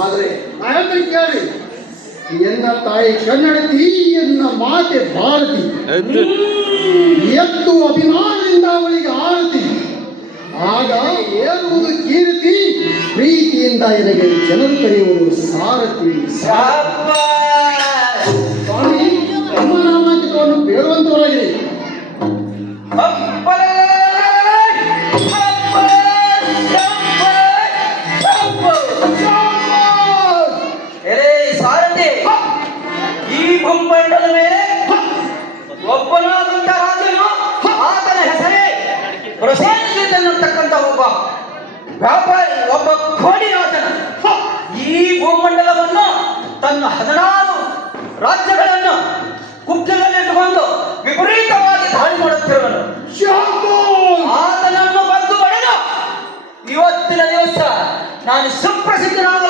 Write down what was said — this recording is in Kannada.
ಆದ್ರೆ ನಾಯಕರು ಕೇಳಿ, ಎನ್ನ ತಾಯಿ ಕನ್ನಡತಿ, ಎನ್ನ ಮಾತೆ ಭಾರತಿ, ಎತ್ತು ಅಭಿಮಾನದಿಂದ ಅವಳಿಗೆ ಆರತಿ. ಆಗ ಏರುವುದು ಕೀರ್ತಿ, ಪ್ರೀತಿಯಿಂದ ಎನಗೆ ಜನರು ಕರೆಯುವುದು ಸಾರಥಿ. ಸ್ವಾಮಿ ಅಮ್ಮನಾಮಕವನ್ನು ಬೇಡುವಂತವರಾಗಿದೆ. ಈ ಭೂಮಂಡಲದ ಮೇಲೆ ಒಬ್ಬನಾದಂತ ರಾಜನು, ಆತನ ಹೆಸರೇ ಪ್ರಸೇನಜಿತ್ ಎನ್ನುತ್ತಕ್ಕಂಥ ಒಬ್ಬ ವ್ಯಾಪಾರಿ, ಒಬ್ಬ ಕೋಡಿ ರಾಜನ ಈ ಭೂಮಂಡಲವನ್ನು ತನ್ನ 16 ರಾಜ್ಯಗಳನ್ನು ಕುಕ್ಕಲಲ್ಲಿಟ್ಟುಕೊಂಡು ವಿಪರೀತವಾಗಿ ದಾಳಿ ಮಾಡುತ್ತಿರುವನು. ಆತನನ್ನು ಬಂದು ಬಡಿದು ಇವತ್ತಿನ ದಿವಸ ನಾನು ಸುಪ್ರಸಿದ್ಧನಾದ